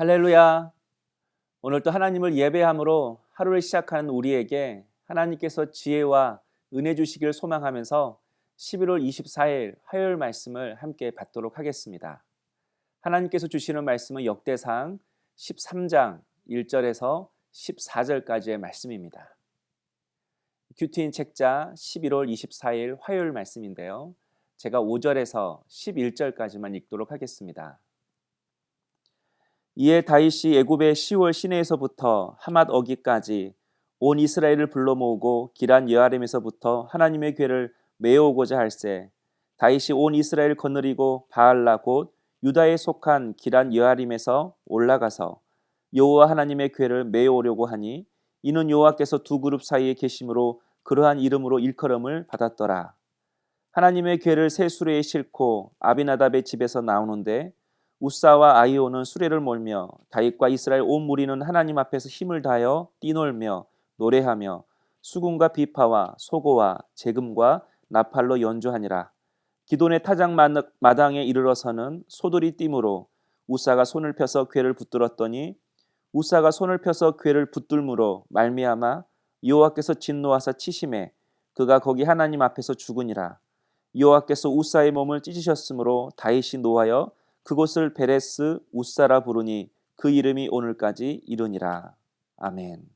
할렐루야. 오늘 또 하나님을 예배함으로 하루를 시작하는 우리에게 하나님께서 지혜와 은혜 주시기를 소망하면서 11월 24일 화요일 말씀을 함께 받도록 하겠습니다. 하나님께서 주시는 말씀은 역대상 13장 1절에서 14절까지의 말씀입니다. 큐티인 책자 11월 24일 화요일 말씀인데요. 제가 5절에서 11절까지만 읽도록 하겠습니다. 이에 다윗이 애굽의 시월 시내에서부터 하맛 어기까지 온 이스라엘을 불러 모으고 기란 여아림에서부터 하나님의 궤를 메어오고자 할세 다윗이 온 이스라엘을 거느리고 바알라 곧 유다에 속한 기란 여아림에서 올라가서 여호와 하나님의 궤를 메어오려고 하니 이는 여호와께서 두 그룹 사이에 계심으로 그러한 이름으로 일컬음을 받았더라. 하나님의 궤를 새 수레에 싣고 아비나답의 집에서 나오는데 우사와 아히오는 수레를 몰며 다윗과 이스라엘 온 무리는 하나님 앞에서 힘을 다하여 뛰놀며 노래하며 수금과 비파와 소고와 제금과 나팔로 연주하니라. 기돈의 타작 마당에 이르러서는 소들이 뛰므로 우사가 손을 펴서 궤를 붙들었더니 우사가 손을 펴서 궤를 붙들므로 말미암아 여호와께서 진노하사 치심에 그가 거기 하나님 앞에서 죽으니라. 여호와께서 우사의 몸을 찢으셨으므로 다윗이 노하여 그곳을 베레스 우사라 부르니 그 이름이 오늘까지 이르니라. 아멘.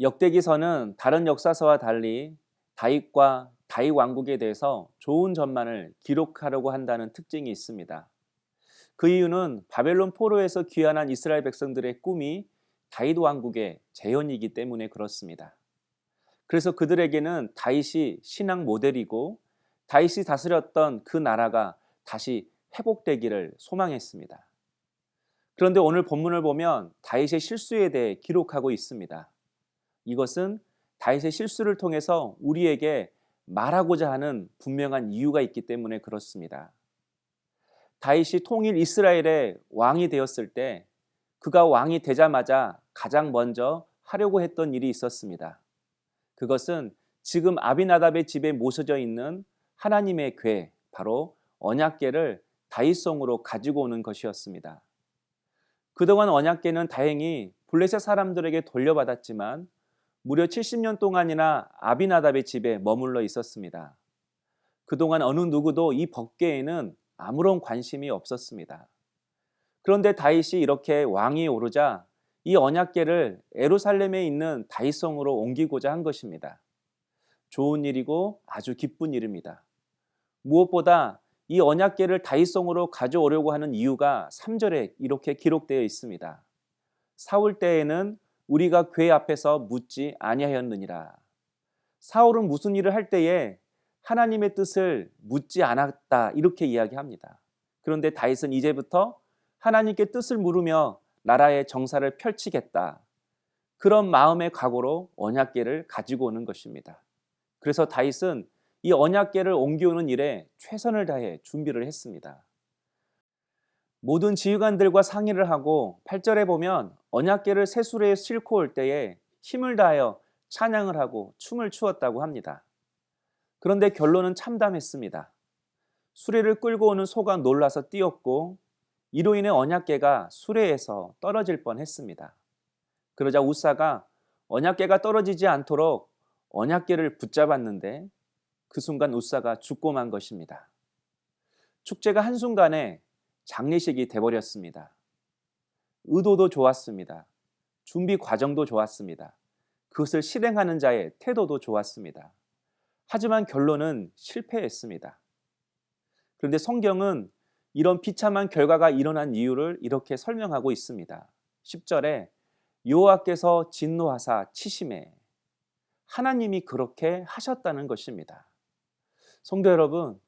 역대기서는 다른 역사서와 달리 다윗과 다윗 왕국에 대해서 좋은 전만을 기록하려고 한다는 특징이 있습니다. 그 이유는 바벨론 포로에서 귀환한 이스라엘 백성들의 꿈이 다윗 왕국의 재현이기 때문에 그렇습니다. 그래서 그들에게는 다윗이 신앙 모델이고 다윗이 다스렸던 그 나라가 다시 회복되기를 소망했습니다. 그런데 오늘 본문을 보면 다윗의 실수에 대해 기록하고 있습니다. 이것은 다윗의 실수를 통해서 우리에게 말하고자 하는 분명한 이유가 있기 때문에 그렇습니다. 다윗이 통일 이스라엘의 왕이 되었을 때 그가 왕이 되자마자 가장 먼저 하려고 했던 일이 있었습니다. 그것은 지금 아비나답의 집에 모셔져 있는 하나님의 궤, 바로 언약궤를 다윗성으로 가지고 오는 것이었습니다. 그동안 언약궤는 다행히 블레셋 사람들에게 돌려받았지만 무려 70년 동안이나 아비나답의 집에 머물러 있었습니다. 그동안 어느 누구도 이 법궤에는 아무런 관심이 없었습니다. 그런데 다윗이 이렇게 왕이 오르자 이 언약궤를 예루살렘에 있는 다윗성으로 옮기고자 한 것입니다. 좋은 일이고 아주 기쁜 일입니다. 무엇보다 이 언약궤를 다윗성으로 가져오려고 하는 이유가 3절에 이렇게 기록되어 있습니다. 사울 때에는 우리가 궤 앞에서 묻지 아니하였느니라. 사울은 무슨 일을 할 때에 하나님의 뜻을 묻지 않았다 이렇게 이야기합니다. 그런데 다윗은 이제부터 하나님께 뜻을 물으며 나라의 정사를 펼치겠다. 그런 마음의 각오로 언약궤를 가지고 오는 것입니다. 그래서 다윗은 이 언약궤를 옮겨오는 일에 최선을 다해 준비를 했습니다. 모든 지휘관들과 상의를 하고 8절에 보면 언약궤를 새 수레에 싣고 올 때에 힘을 다하여 찬양을 하고 춤을 추었다고 합니다. 그런데 결론은 참담했습니다. 수레를 끌고 오는 소가 놀라서 뛰었고 이로 인해 언약궤가 수레에서 떨어질 뻔했습니다. 그러자 우사가 언약궤가 떨어지지 않도록 언약궤를 붙잡았는데 그 순간 우사가 죽고 만 것입니다. 축제가 한순간에 장례식이 돼버렸습니다. 의도도 좋았습니다. 준비 과정도 좋았습니다. 그것을 실행하는 자의 태도도 좋았습니다. 하지만 결론은 실패했습니다. 그런데 성경은 이런 비참한 결과가 일어난 이유를 이렇게 설명하고 있습니다. 10절에 여호와께서 진노하사 치심에 하나님이 그렇게 하셨다는 것입니다. 성도 여러분,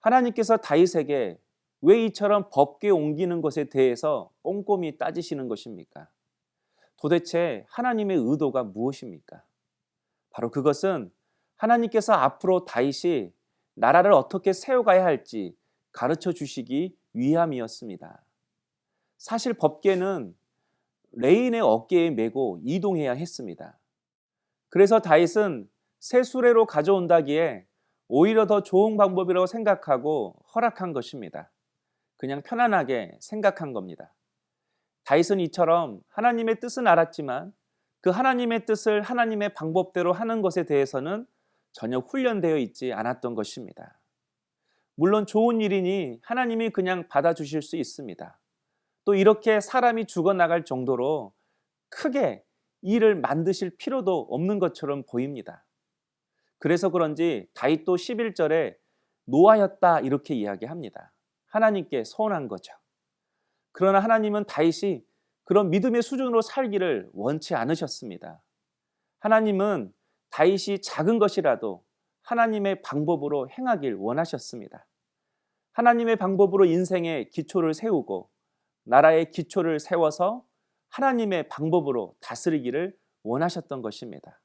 하나님께서 다윗에게 왜 이처럼 법궤 옮기는 것에 대해서 꼼꼼히 따지시는 것입니까? 도대체 하나님의 의도가 무엇입니까? 바로 그것은 하나님께서 앞으로 다윗이 나라를 어떻게 세워가야 할지 가르쳐 주시기 위함이었습니다. 사실 법궤는 레인의 어깨에 메고 이동해야 했습니다. 그래서 다윗은 새 수레로 가져온다기에 오히려 더 좋은 방법이라고 생각하고 허락한 것입니다. 그냥 편안하게 생각한 겁니다. 다윗은 이처럼 하나님의 뜻은 알았지만 그 하나님의 뜻을 하나님의 방법대로 하는 것에 대해서는 전혀 훈련되어 있지 않았던 것입니다. 물론 좋은 일이니 하나님이 그냥 받아주실 수 있습니다. 또 이렇게 사람이 죽어나갈 정도로 크게 일을 만드실 필요도 없는 것처럼 보입니다. 그래서 그런지 다윗도 11절에 노하였다 이렇게 이야기합니다. 하나님께 서운한 거죠. 그러나 하나님은 다윗이 그런 믿음의 수준으로 살기를 원치 않으셨습니다. 하나님은 다윗이 작은 것이라도 하나님의 방법으로 행하길 원하셨습니다. 하나님의 방법으로 인생의 기초를 세우고 나라의 기초를 세워서 하나님의 방법으로 다스리기를 원하셨던 것입니다.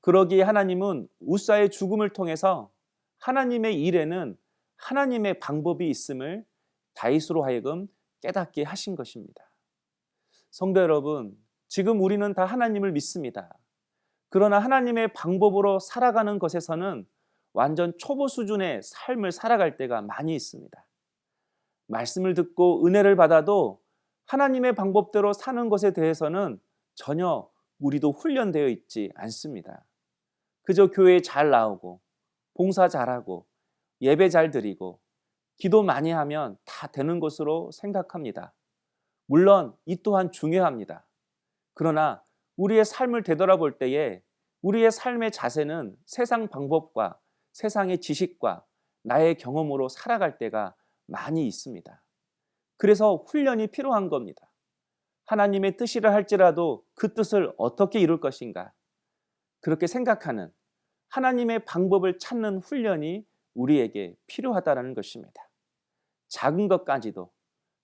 그러기에 하나님은 우사의 죽음을 통해서 하나님의 일에는 하나님의 방법이 있음을 다윗으로 하여금 깨닫게 하신 것입니다. 성도 여러분, 지금 우리는 다 하나님을 믿습니다. 그러나 하나님의 방법으로 살아가는 것에서는 완전 초보 수준의 삶을 살아갈 때가 많이 있습니다. 말씀을 듣고 은혜를 받아도 하나님의 방법대로 사는 것에 대해서는 전혀 우리도 훈련되어 있지 않습니다. 그저 교회에 잘 나오고 봉사 잘하고 예배 잘 드리고 기도 많이 하면 다 되는 것으로 생각합니다. 물론 이 또한 중요합니다. 그러나 우리의 삶을 되돌아볼 때에 우리의 삶의 자세는 세상 방법과 세상의 지식과 나의 경험으로 살아갈 때가 많이 있습니다. 그래서 훈련이 필요한 겁니다. 하나님의 뜻이라 할지라도 그 뜻을 어떻게 이룰 것인가? 그렇게 생각하는 하나님의 방법을 찾는 훈련이 우리에게 필요하다는 것입니다. 작은 것까지도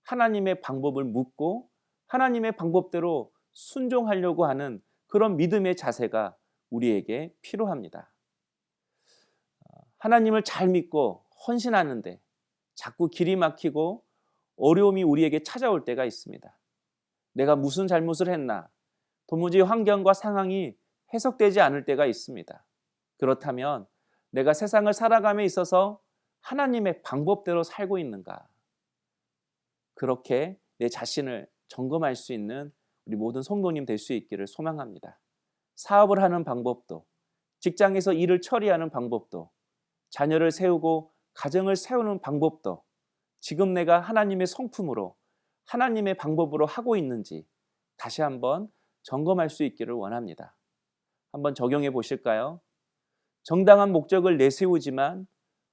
하나님의 방법을 묻고 하나님의 방법대로 순종하려고 하는 그런 믿음의 자세가 우리에게 필요합니다. 하나님을 잘 믿고 헌신하는데 자꾸 길이 막히고 어려움이 우리에게 찾아올 때가 있습니다. 내가 무슨 잘못을 했나? 도무지 환경과 상황이 해석되지 않을 때가 있습니다. 그렇다면 내가 세상을 살아감에 있어서 하나님의 방법대로 살고 있는가? 그렇게 내 자신을 점검할 수 있는 우리 모든 성도님 될 수 있기를 소망합니다. 사업을 하는 방법도, 직장에서 일을 처리하는 방법도, 자녀를 세우고 가정을 세우는 방법도 지금 내가 하나님의 성품으로 하나님의 방법으로 하고 있는지 다시 한번 점검할 수 있기를 원합니다. 한번 적용해 보실까요? 정당한 목적을 내세우지만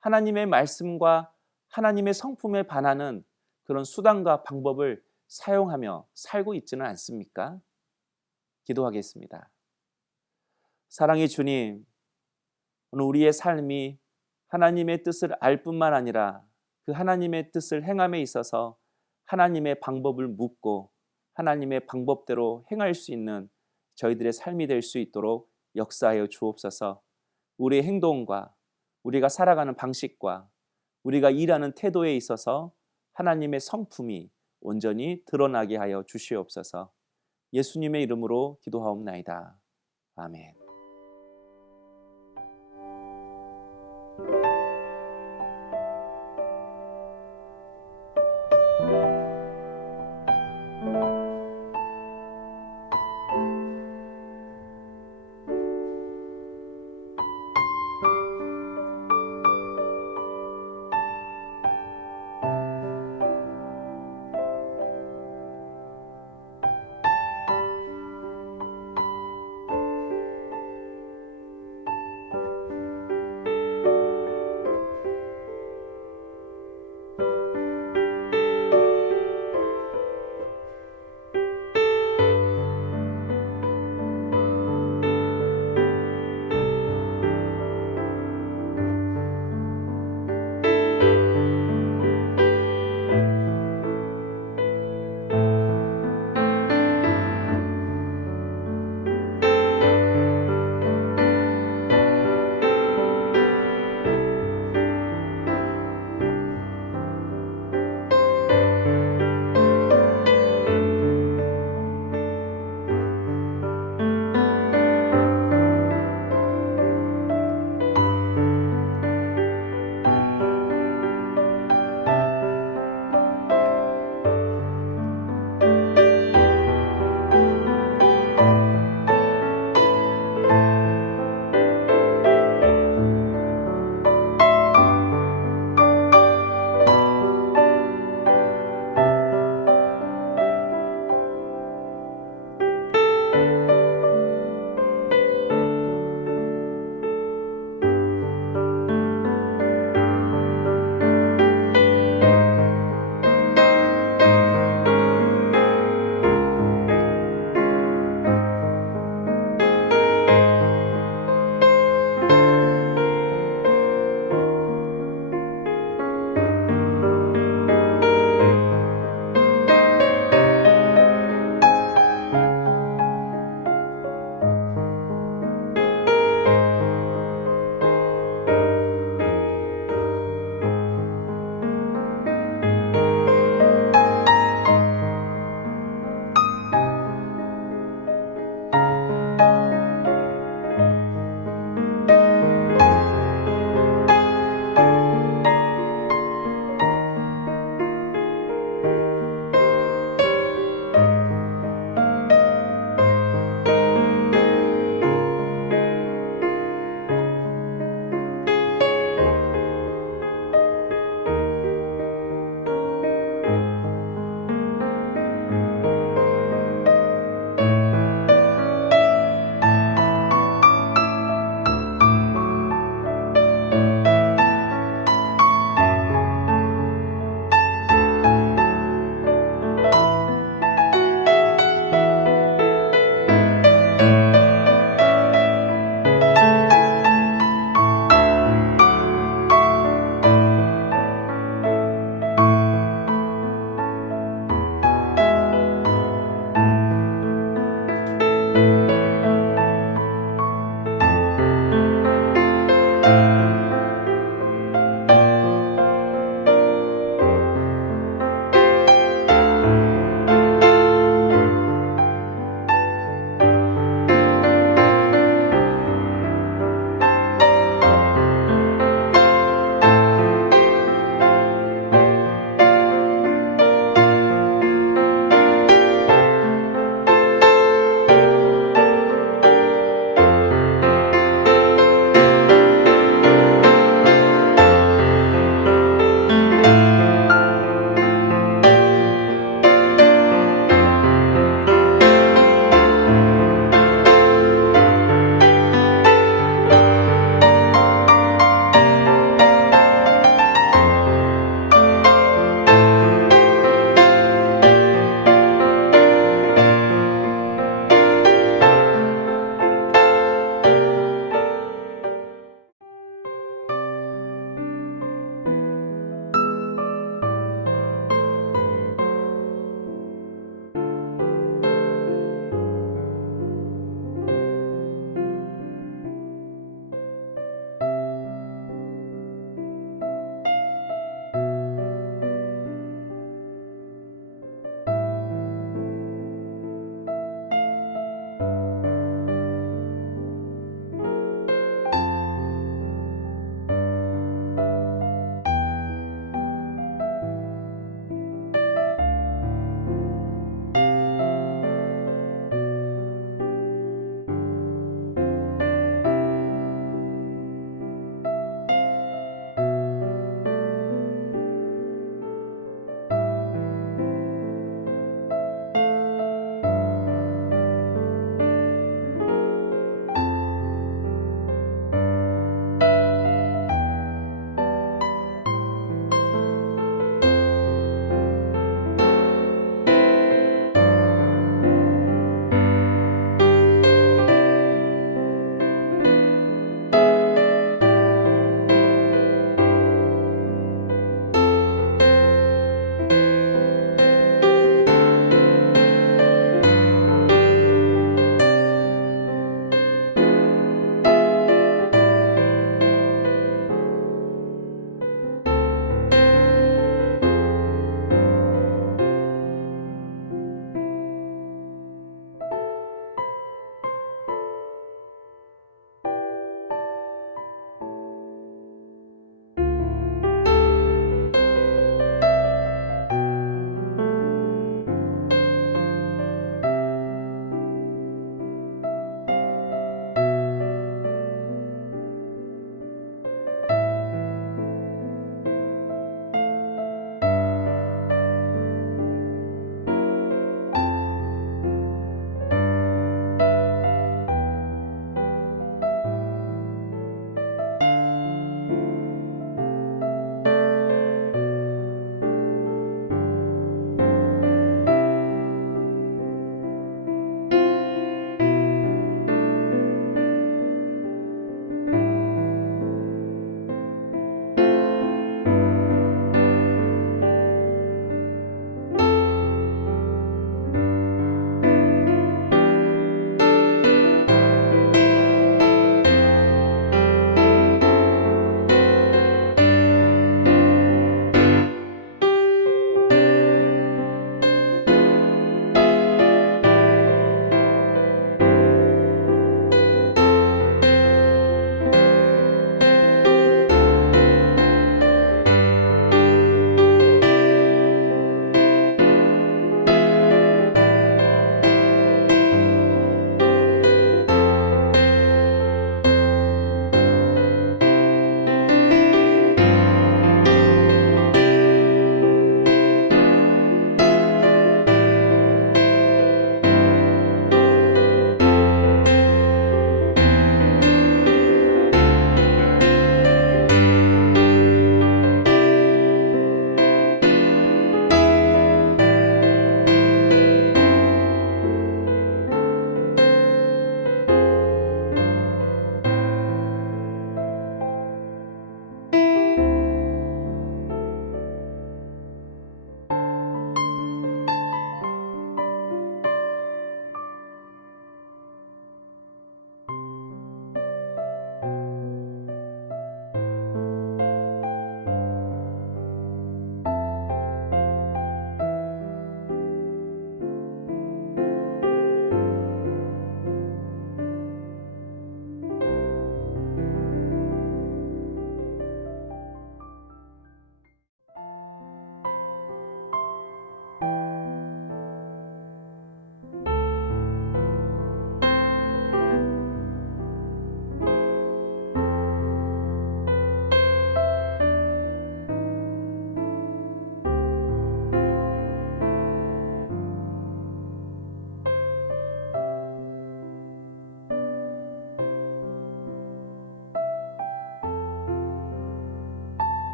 하나님의 말씀과 하나님의 성품에 반하는 그런 수단과 방법을 사용하며 살고 있지는 않습니까? 기도하겠습니다. 사랑의 주님, 오늘 우리의 삶이 하나님의 뜻을 알 뿐만 아니라 그 하나님의 뜻을 행함에 있어서 하나님의 방법을 묻고 하나님의 방법대로 행할 수 있는 저희들의 삶이 될 수 있도록 역사하여 주옵소서. 우리의 행동과 우리가 살아가는 방식과 우리가 일하는 태도에 있어서 하나님의 성품이 온전히 드러나게 하여 주시옵소서. 예수님의 이름으로 기도하옵나이다. 아멘.